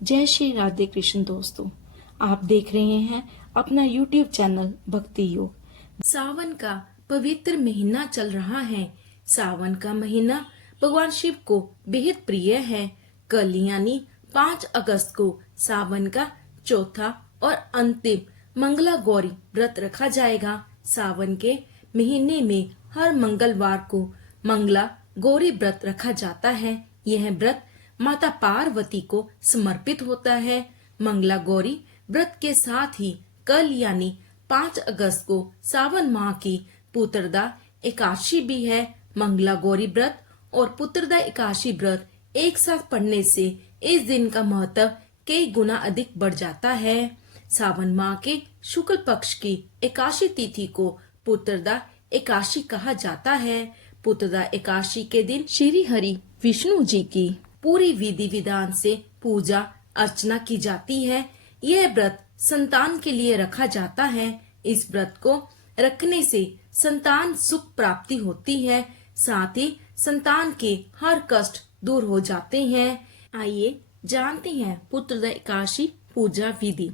जय श्री राधे कृष्ण दोस्तों, आप देख रहे हैं अपना YouTube चैनल भक्ति योग। सावन का पवित्र महीना चल रहा है। सावन का महीना भगवान शिव को बेहद प्रिय है। कल यानी 5 अगस्त को सावन का चौथा और अंतिम मंगला गौरी व्रत रखा जाएगा। सावन के महीने में हर मंगलवार को मंगला गौरी व्रत रखा जाता है। यह व्रत माता पार्वती को समर्पित होता है। मंगला गौरी व्रत के साथ ही कल यानी 5 अगस्त को सावन माह की पुत्रदा एकादशी भी है। मंगला गौरी व्रत और पुत्रदा एकादशी व्रत एक साथ पढ़ने से इस दिन का महत्व कई गुना अधिक बढ़ जाता है। सावन माह के शुक्ल पक्ष की एकादशी तिथि को पुत्रदा एकादशी कहा जाता है। पुत्रदा एकादशी के दिन श्री हरि विष्णु जी की पूरी विधि विधान से पूजा अर्चना की जाती है। यह व्रत संतान के लिए रखा जाता है। इस व्रत को रखने से संतान सुख प्राप्ति होती है, साथ ही संतान के हर कष्ट दूर हो जाते हैं। आइए जानते हैं पुत्रदा एकादशी पूजा विधि।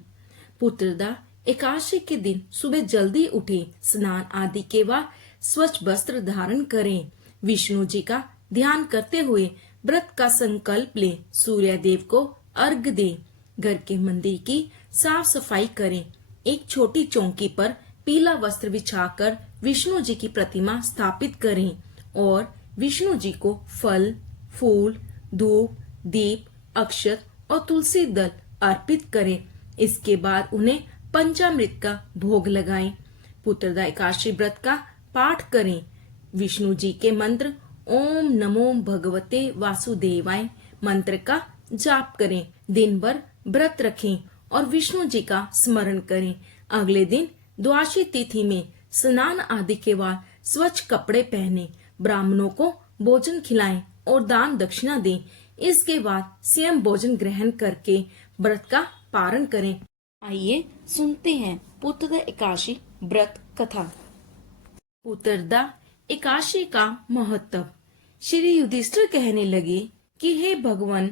पुत्रदा एकादशी के दिन सुबह जल्दी उठें, स्नान आदि के बाद स्वच्छ वस्त्र धारण करें, विष्णु जी का ध्यान करते हुए व्रत का संकल्प लें, सूर्य देव को अर्घ दें, घर के मंदिर की साफ सफाई करें, एक छोटी चौकी पर पीला वस्त्र बिछाकर विष्णु जी की प्रतिमा स्थापित करें और विष्णु जी को फल, फूल, धूप, दीप, अक्षत और तुलसी दल अर्पित करें। इसके बाद उन्हें पंचामृत का भोग लगाएं। पुत्रदा एकादशी व्रत का पाठ करें। विष्णु जी के मंत्र ओम नमो भगवते वासुदेवाय मंत्र का जाप करें। दिन भर व्रत रखें और विष्णु जी का स्मरण करें। अगले दिन द्वादशी तिथि में स्नान आदि के बाद स्वच्छ कपड़े पहने, ब्राह्मणों को भोजन खिलाएं और दान दक्षिणा दें। इसके बाद स्वयं भोजन ग्रहण करके व्रत का पारण करें। आइए सुनते हैं पुत्रदा एकादशी व्रत कथा। पुत्रदा एकादशी का महत्व। श्री युधिष्ठिर कहने लगे कि हे भगवान,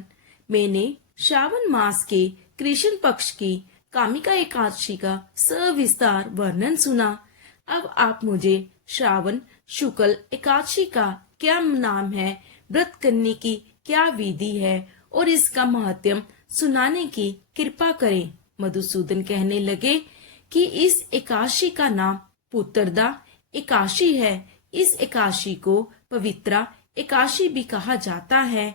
मैंने श्रावण मास के कृष्ण पक्ष की कामिका एकादशी का सविस्तार वर्णन सुना। अब आप मुझे श्रावण शुक्ल एकादशी का क्या नाम है, व्रत करने की क्या विधि है और इसका महत्व सुनाने की कृपा करें। मधुसूदन कहने लगे कि इस एकादशी का नाम पुत्रदा एकादशी है। इस एकादशी को पवित्रा एकादशी भी कहा जाता है।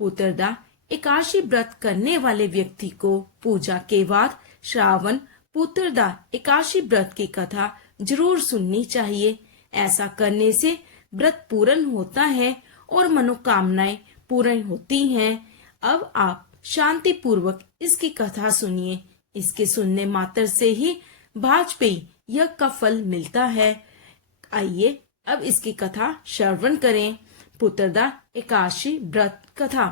पुत्रदा एकादशी व्रत करने वाले व्यक्ति को पूजा के बाद श्रावण पुत्रदा एकादशी व्रत की कथा जरूर सुननी चाहिए। ऐसा करने से व्रत पूर्ण होता है और मनोकामनाएं पूर्ण होती हैं। अब आप शांति पूर्वक इसकी कथा सुनिए। इसके सुनने मात्र से ही वाजपेयी यज्ञ का फल मिलता है। आइए अब इसकी कथा श्रवण करें। पुत्रदा एकादशी व्रत कथा।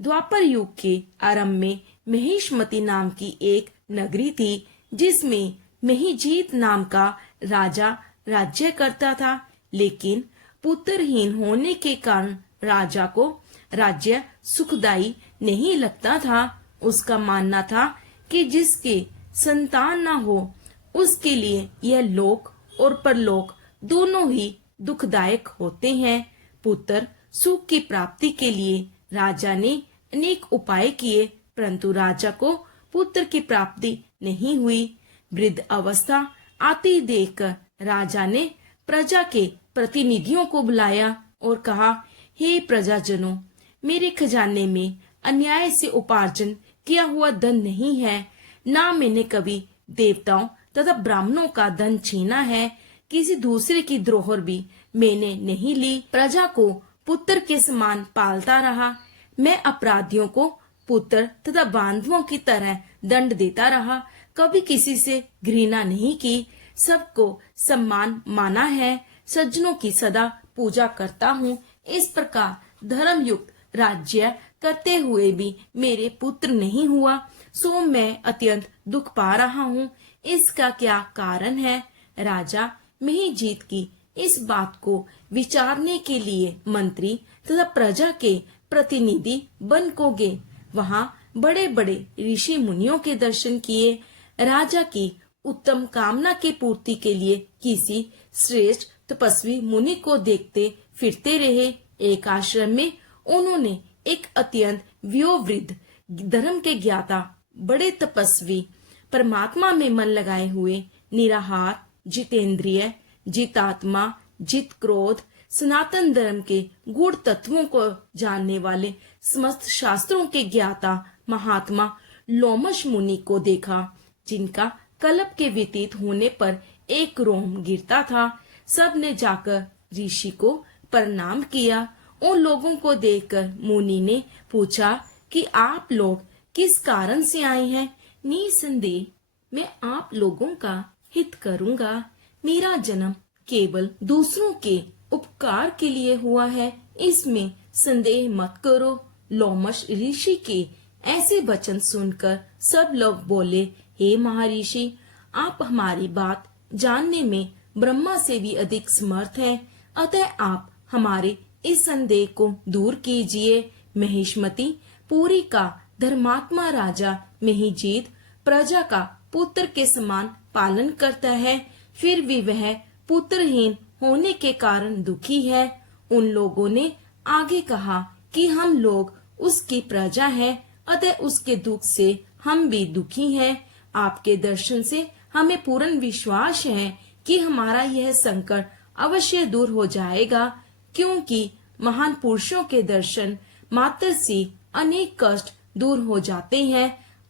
द्वापर युग के आरंभ में महिष्मती नाम की एक नगरी थी, जिसमें महिजीत नाम का राजा राज्य करता था। लेकिन पुत्रहीन होने के कारण राजा को राज्य सुखदायी नहीं लगता था। उसका मानना था कि जिसके संतान न हो उसके लिए यह लोक और परलोक दोनों ही दुखदायक होते हैं। पुत्र सुख की प्राप्ति के लिए राजा ने अनेक उपाय किए, परंतु राजा को पुत्र की प्राप्ति नहीं हुई। वृद्ध अवस्था आती देखकर राजा ने प्रजा के प्रतिनिधियों को बुलाया और कहा, हे प्रजाजनों, मेरे खजाने में अन्याय से उपार्जन किया हुआ धन नहीं है। ना मैंने कभी देवताओं तथा ब्राह्मणों का धन छीना है। किसी दूसरे की द्रोहर भी मैंने नहीं ली। प्रजा को पुत्र के समान पालता रहा। मैं अपराधियों को पुत्र तथा बांधवों की तरह दंड देता रहा। कभी किसी से घृणा नहीं की। सबको सम्मान माना है। सज्जनों की सदा पूजा करता हूँ। इस प्रकार धर्म युक्त राज्य करते हुए भी मेरे पुत्र नहीं हुआ, सो मैं अत्यंत दुख पा रहा हूँ। इसका क्या कारण है? राजा महिजीत की इस बात को विचारने के लिए मंत्री तथा प्रजा के प्रतिनिधि बन को गए। वहाँ बड़े बड़े ऋषि मुनियों के दर्शन किए। राजा की उत्तम कामना के पूर्ति के लिए किसी श्रेष्ठ तपस्वी मुनि को देखते फिरते रहे। एक आश्रम में उन्होंने एक अत्यंत वयोवृद्ध धर्म के ज्ञाता, बड़े तपस्वी, परमात्मा में मन लगाए हुए, निराहार, जितेंद्रिय, जितात्मा, जित क्रोध, सनातन धर्म के गूढ़ तत्वों को जानने वाले, समस्त शास्त्रों के ज्ञाता महात्मा लोमश मुनि को देखा, जिनका कल्प के व्यतीत होने पर एक रोम गिरता था। सब ने जाकर ऋषि को प्रणाम किया। उन लोगों को देखकर मुनि ने पूछा कि आप लोग किस कारण से आए हैं? निसंदेह मैं आप लोगों का हित करूंगा। मेरा जन्म केवल दूसरों के उपकार के लिए हुआ है, इसमें संदेह मत करो। लोमश ऋषि के ऐसे वचन सुनकर सब लोग बोले, हे महर्षि, आप हमारी बात जानने में ब्रह्मा से भी अधिक समर्थ हैं, अतः आप हमारे इस संदेह को दूर कीजिए। महिष्मति पुरी का धर्मात्मा राजा महिजीत प्रजा का पुत्र के समान पालन करता है, फिर भी वह पुत्रहीन होने के कारण दुखी है। उन लोगों ने आगे कहा कि हम लोग उसकी प्रजा हैं, अतः उसके दुख से हम भी दुखी हैं। आपके दर्शन से हमें पूर्ण विश्वास है कि हमारा यह संकट अवश्य दूर हो जाएगा, क्योंकि महान पुरुषों के दर्शन मात्र से अनेक कष्ट दूर हो जाते हैं।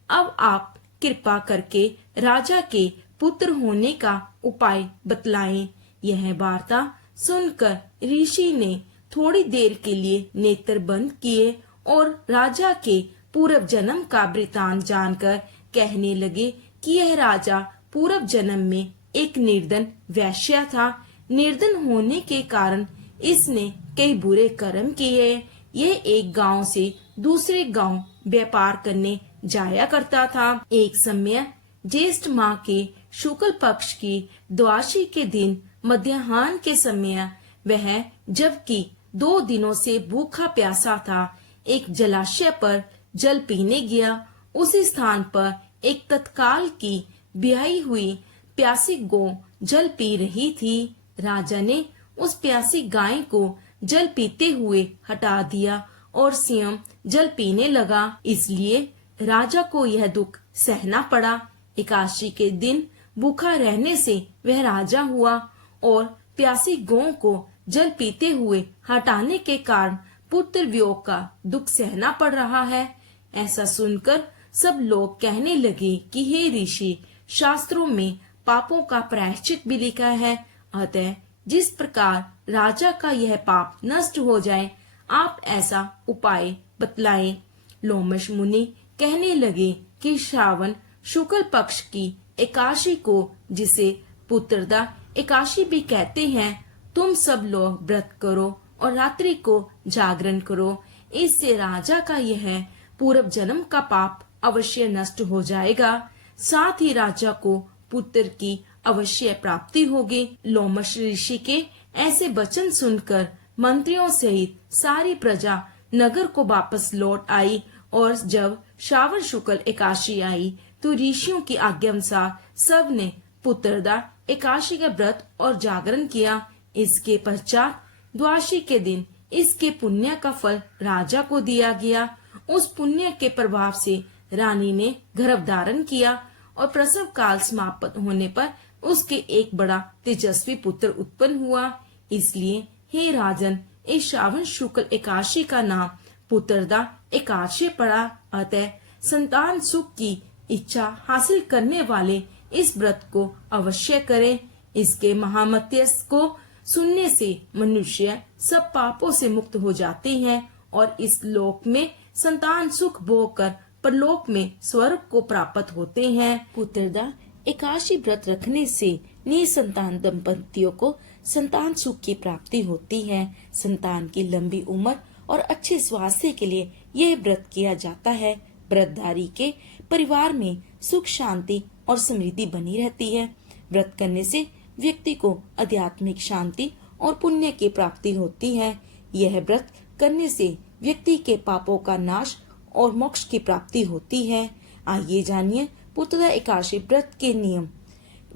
अब आप कृपा करके राजा के पुत्र होने का उपाय बतलाएं। यह वार्ता सुनकर ऋषि ने थोड़ी देर के लिए नेत्र बंद किए और राजा के पूर्व जन्म का वृतांत जानकर कहने लगे कि यह राजा पूर्व जन्म में एक निर्धन वैश्य था। निर्धन होने के कारण इसने कई बुरे कर्म किए। यह एक गांव से दूसरे गांव व्यापार करने जाया करता था। एक समय ज्येष्ठ माह के शुक्ल पक्ष की द्वादशी के दिन मध्याह्न के समय वह, जबकि 2 दिनों से भूखा प्यासा था, एक जलाशय पर जल पीने गया। उसी स्थान पर एक तत्काल की ब्याही हुई प्यासी गौ जल पी रही थी। राजा ने उस प्यासी गाय को जल पीते हुए हटा दिया और स्वयं जल पीने लगा। इसलिए राजा को यह दुख सहना पड़ा। एकादशी के दिन भूखा रहने से वह राजा हुआ और प्यासी गौ को जल पीते हुए हटाने के कारण पुत्र वियोग का दुख सहना पड़ रहा है। ऐसा सुनकर सब लोग कहने लगे कि हे ऋषि, शास्त्रों में पापों का प्रायश्चित भी लिखा है, अतः जिस प्रकार राजा का यह पाप नष्ट हो जाए, आप ऐसा उपाय बतलाएं। लोमश मुनि कहने लगे कि श्रावण शुक्ल पक्ष की एकादशी को, जिसे पुत्रदा एकादशी भी कहते हैं, तुम सब लोग व्रत करो और रात्रि को जागरण करो। इससे राजा का यह पूर्व जन्म का पाप अवश्य नष्ट हो जाएगा, साथ ही राजा को पुत्र की अवश्य प्राप्ति होगी। लोमश ऋषि के ऐसे वचन सुनकर मंत्रियों सहित सारी प्रजा नगर को वापस लौट आई और जब श्रावण शुक्ल एकादशी आई तो ऋषियों की आज्ञा अनुसार सब ने पुत्रदा एकादशी का व्रत और जागरण किया। इसके पश्चात द्वादशी के दिन इसके पुण्य का फल राजा को दिया गया। उस पुण्य के प्रभाव से रानी ने गर्भ धारण किया और प्रसव काल समाप्त होने पर उसके एक बड़ा तेजस्वी पुत्र उत्पन्न हुआ। इसलिए हे राजन, इस श्रावण शुक्ल एकादशी का नाम पुत्रदा एकादशी पड़ा। अतः संतान सुख की इच्छा हासिल करने वाले इस व्रत को अवश्य करें। इसके महामत्य को सुनने से मनुष्य सब पापों से मुक्त हो जाते हैं और इस लोक में संतान सुख भोग कर परलोक में स्वर्ग को प्राप्त होते हैं। पुत्रदा एकादशी व्रत रखने से निसंतान दंपतियों को संतान सुख की प्राप्ति होती है। संतान की लंबी उम्र और अच्छे स्वास्थ्य के लिए यह व्रत किया जाता है। व्रतधारी के परिवार में सुख, शांति और समृद्धि बनी रहती है। व्रत करने से व्यक्ति को आध्यात्मिक शांति और पुण्य की प्राप्ति होती है। यह व्रत करने से व्यक्ति के पापों का नाश और मोक्ष की प्राप्ति होती है। आइए जानिए पुत्रदा एकादशी व्रत के नियम।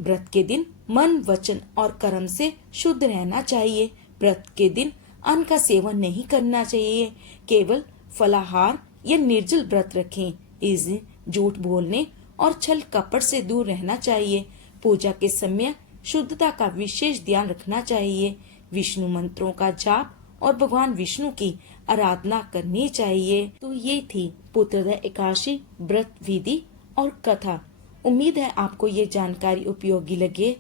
व्रत के दिन मन, वचन और कर्म से शुद्ध रहना चाहिए। व्रत के दिन अन्न का सेवन नहीं करना चाहिए, केवल फलाहार या निर्जल व्रत रखें। इस दिन झूठ बोलने और छल कपट से दूर रहना चाहिए। पूजा के समय शुद्धता का विशेष ध्यान रखना चाहिए। विष्णु मंत्रों का जाप और भगवान विष्णु की आराधना करनी चाहिए। तो ये थी पुत्रदा एकादशी व्रत विधि और कथा। उम्मीद है आपको ये जानकारी उपयोगी लगे।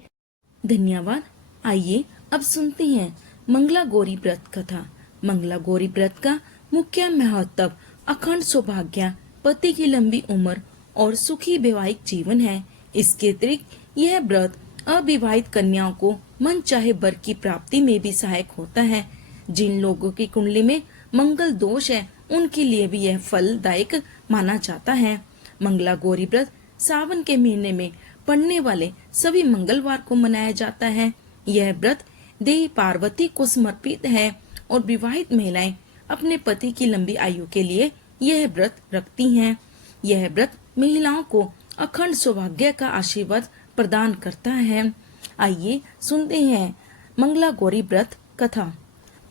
धन्यवाद। आइए अब सुनते हैं मंगला गौरी व्रत कथा। मंगला गौरी व्रत का मुख्य महत्व अखंड सौभाग्य, पति की लंबी उम्र और सुखी वैवाहिक जीवन है। इसके अतिरिक्त यह व्रत अविवाहित कन्याओं को मन चाहे वर की प्राप्ति में भी सहायक होता है। जिन लोगों की कुंडली में मंगल दोष है, उनके लिए भी यह फलदायक माना जाता है। मंगला गौरी व्रत सावन के महीने में पड़ने वाले सभी मंगलवार को मनाया जाता है। यह व्रत देवी पार्वती को समर्पित है और विवाहित महिलाएं अपने पति की लंबी आयु के लिए यह व्रत रखती हैं। यह व्रत महिलाओं को अखंड सौभाग्य का आशीर्वाद प्रदान करता है। आइए सुनते हैं मंगला गौरी व्रत कथा।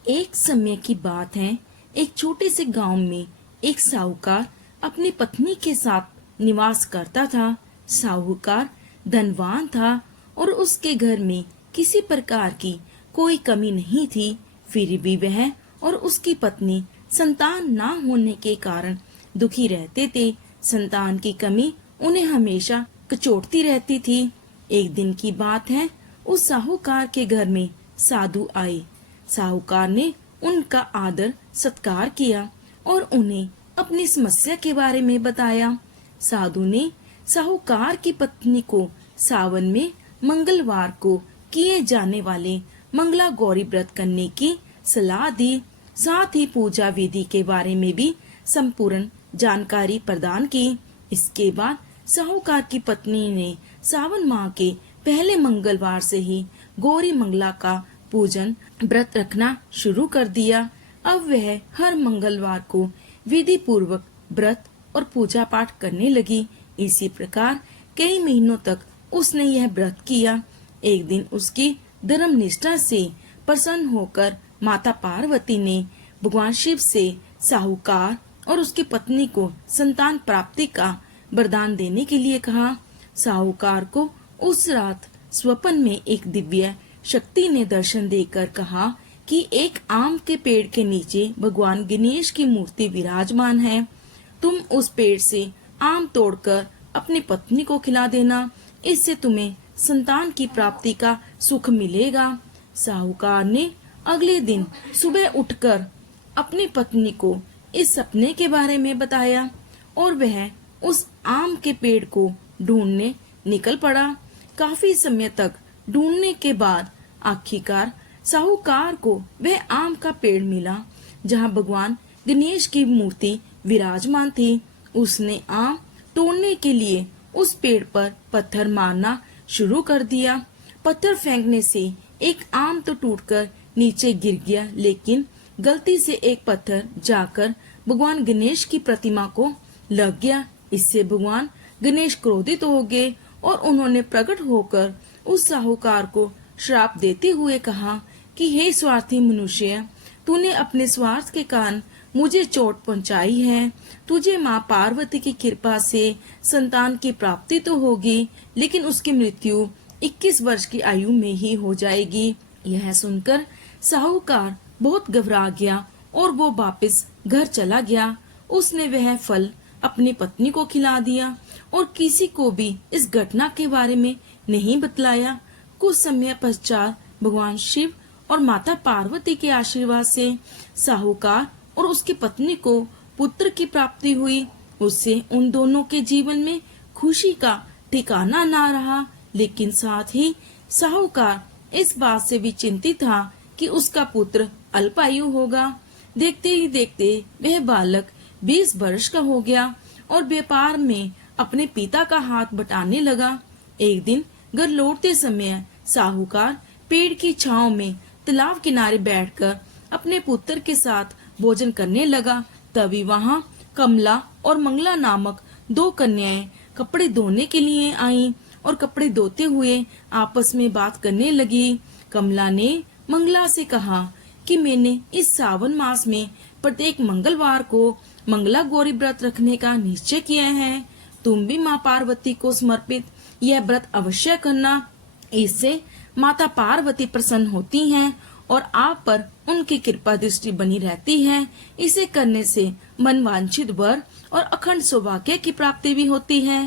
एक समय की बात है, एक छोटे से गांव में एक साहूकार अपनी पत्नी के साथ निवास करता था। साहूकार धनवान था और उसके घर में किसी प्रकार की कोई कमी नहीं थी। फिर भी वह और उसकी पत्नी संतान ना होने के कारण दुखी रहते थे। संतान की कमी उन्हें हमेशा कचोटती रहती थी। एक दिन की बात है, उस साहूकार के घर में साधु आए। साहूकार ने उनका आदर सत्कार किया और उन्हें अपनी समस्या के बारे में बताया। साधु ने साहूकार की पत्नी को सावन में मंगलवार को किए जाने वाले मंगला गौरी व्रत करने की सलाह दी। साथ ही पूजा विधि के बारे में भी संपूर्ण जानकारी प्रदान की। इसके बाद साहूकार की पत्नी ने सावन माह के पहले मंगलवार से ही गौरी मंगला का पूजन व्रत रखना शुरू कर दिया। अब वह हर मंगलवार को विधि पूर्वक व्रत और पूजा पाठ करने लगी। इसी प्रकार कई महीनों तक उसने यह व्रत किया। एक दिन उसकी धर्म निष्ठा से प्रसन्न होकर माता पार्वती ने भगवान शिव से साहूकार और उसकी पत्नी को संतान प्राप्ति का वरदान देने के लिए कहा। साहूकार को उस रात स्वप्न में एक दिव्य शक्ति ने दर्शन देकर कहा कि एक आम के पेड़ के नीचे भगवान गणेश की मूर्ति विराजमान है। तुम उस पेड़ से आम तोड़कर अपनी पत्नी को खिला देना, इससे तुम्हें संतान की प्राप्ति का सुख मिलेगा। साहूकार ने अगले दिन सुबह उठकर अपनी पत्नी को इस सपने के बारे में बताया और वह उस आम के पेड़ को ढूंढने निकल पड़ा। काफी समय तक ढूंढने के बाद आखिरकार साहूकार को वह आम का पेड़ मिला जहां भगवान गणेश की मूर्ति विराजमान थी। उसने आम तोड़ने के लिए उस पेड़ पर पत्थर मारना शुरू कर दिया। पत्थर फेंकने से एक आम तो टूटकर नीचे गिर गया, लेकिन गलती से एक पत्थर जाकर भगवान गणेश की प्रतिमा को लग गया। इससे भगवान गणेश क्रोधित हो गए और उन्होंने प्रकट होकर उस साहूकार को श्राप देते हुए कहा कि हे स्वार्थी मनुष्य, तूने अपने स्वार्थ के कारण मुझे चोट पहुंचाई है। तुझे माँ पार्वती की कृपा से संतान की प्राप्ति तो होगी, लेकिन उसकी मृत्यु 21 वर्ष की आयु में ही हो जाएगी। यह सुनकर साहूकार बहुत घबरा गया और वो वापस घर चला गया। उसने वह फल अपनी पत्नी को खिला दिया और किसी को भी इस घटना के बारे में नहीं बतलाया। कुछ समय पश्चात भगवान शिव और माता पार्वती के आशीर्वाद से साहूकार और उसकी पत्नी को पुत्र की प्राप्ति हुई। उससे उन दोनों के जीवन में खुशी का ठिकाना ना रहा, लेकिन साथ ही साहूकार इस बात से भी चिंतित था कि उसका पुत्र अल्पायु होगा। देखते ही देखते वह बालक 20 वर्ष का हो गया और व्यापार में अपने पिता का हाथ बटाने लगा। एक दिन घर लौटते समय साहूकार पेड़ की छांव में तालाब किनारे बैठकर अपने पुत्र के साथ भोजन करने लगा। तभी वहां कमला और मंगला नामक दो कन्याएं कपड़े धोने के लिए आईं और कपड़े धोते हुए आपस में बात करने लगी। कमला ने मंगला से कहा कि मैंने इस सावन मास में प्रत्येक मंगलवार को मंगला गौरी व्रत रखने का निश्चय किया है। तुम भी माँ पार्वती को समर्पित यह व्रत अवश्य करना। इससे माता पार्वती प्रसन्न होती हैं और आप पर उनकी कृपा दृष्टि बनी रहती है। इसे करने से मनवांछित वर और अखंड सौभाग्य की प्राप्ति भी होती है।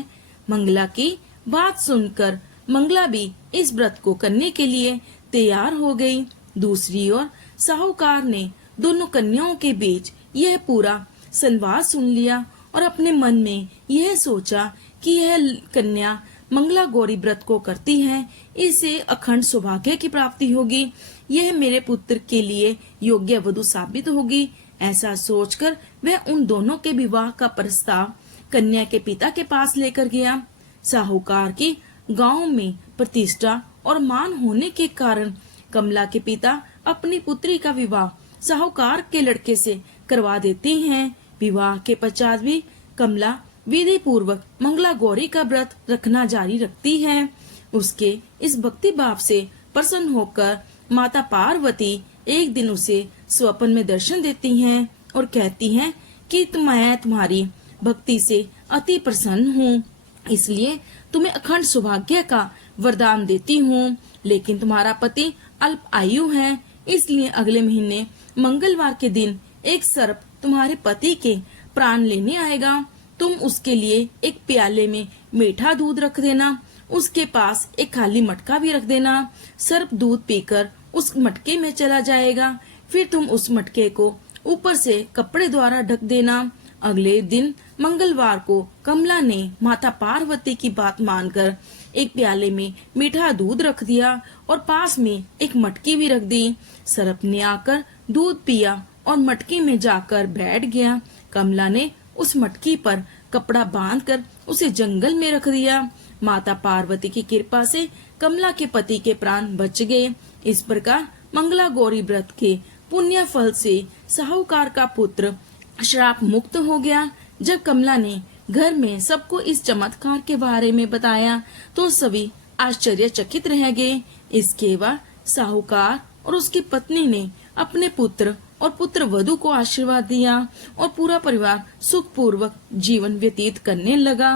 मंगला की बात सुनकर मंगला भी इस व्रत को करने के लिए तैयार हो गई। दूसरी ओर साहूकार ने दोनों कन्याओं के बीच यह पूरा संवाद सुन लिया और अपने मन में यह सोचा कि यह कन्या मंगला गौरी व्रत को करती है, इससे अखंड सौभाग्य की प्राप्ति होगी, यह मेरे पुत्र के लिए योग्य वधु साबित होगी। ऐसा सोचकर वह उन दोनों के विवाह का प्रस्ताव कन्या के पिता के पास लेकर गया। साहूकार की गांव में प्रतिष्ठा और मान होने के कारण कमला के पिता अपनी पुत्री का विवाह साहूकार के लड़के से करवा देते हैं। विवाह के पश्चात भी कमला विधि पूर्वक मंगला गौरी का व्रत रखना जारी रखती है। उसके इस भक्ति भाव से प्रसन्न होकर माता पार्वती एक दिन उसे स्वप्न में दर्शन देती हैं और कहती हैं कि मैं तुम्हारी भक्ति से अति प्रसन्न हूँ, इसलिए तुम्हें अखंड सौभाग्य का वरदान देती हूँ। लेकिन तुम्हारा पति अल्प आयु है, इसलिए अगले महीने मंगलवार के दिन एक सर्प तुम्हारे पति के प्राण लेने आएगा। तुम उसके लिए एक प्याले में मीठा दूध रख देना, उसके पास एक खाली मटका भी रख देना। सर्प दूध पीकर उस मटके में चला जाएगा, फिर तुम उस मटके को ऊपर से कपड़े द्वारा ढक देना। अगले दिन मंगलवार को कमला ने माता पार्वती की बात मानकर एक प्याले में मीठा दूध रख दिया और पास में एक मटकी भी रख दी। सर्प ने आकर दूध पिया और मटकी में जाकर बैठ गया। कमला ने उस मटकी पर कपड़ा बांधकर उसे जंगल में रख दिया। माता पार्वती की कृपा से कमला के पति के प्राण बच गए। इस प्रकार मंगला गौरी व्रत के पुण्य फल से साहूकार का पुत्र श्राप मुक्त हो गया। जब कमला ने घर में सबको इस चमत्कार के बारे में बताया तो सभी आश्चर्यचकित रह गए। इसके बाद साहूकार और उसकी पत्नी ने अपने पुत्र और पुत्र वधू को आशीर्वाद दिया और पूरा परिवार सुख पूर्वक जीवन व्यतीत करने लगा।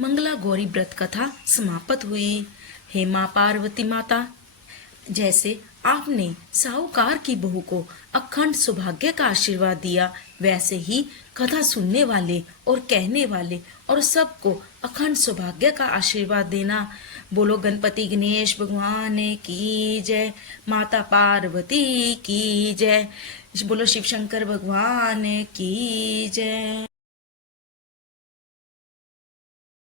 मंगला गौरी व्रत कथा समाप्त हुई। हे माँ पार्वती माता, जैसे आपने साहूकार की बहू को अखंड सौभाग्य का आशीर्वाद दिया, वैसे ही कथा सुनने वाले और कहने वाले और सबको अखंड सौभाग्य का आशीर्वाद देना। बोलो गणपति गणेश भगवान की जय, माता पार्वती की जय, बोलो शिव शंकर भगवान की जय।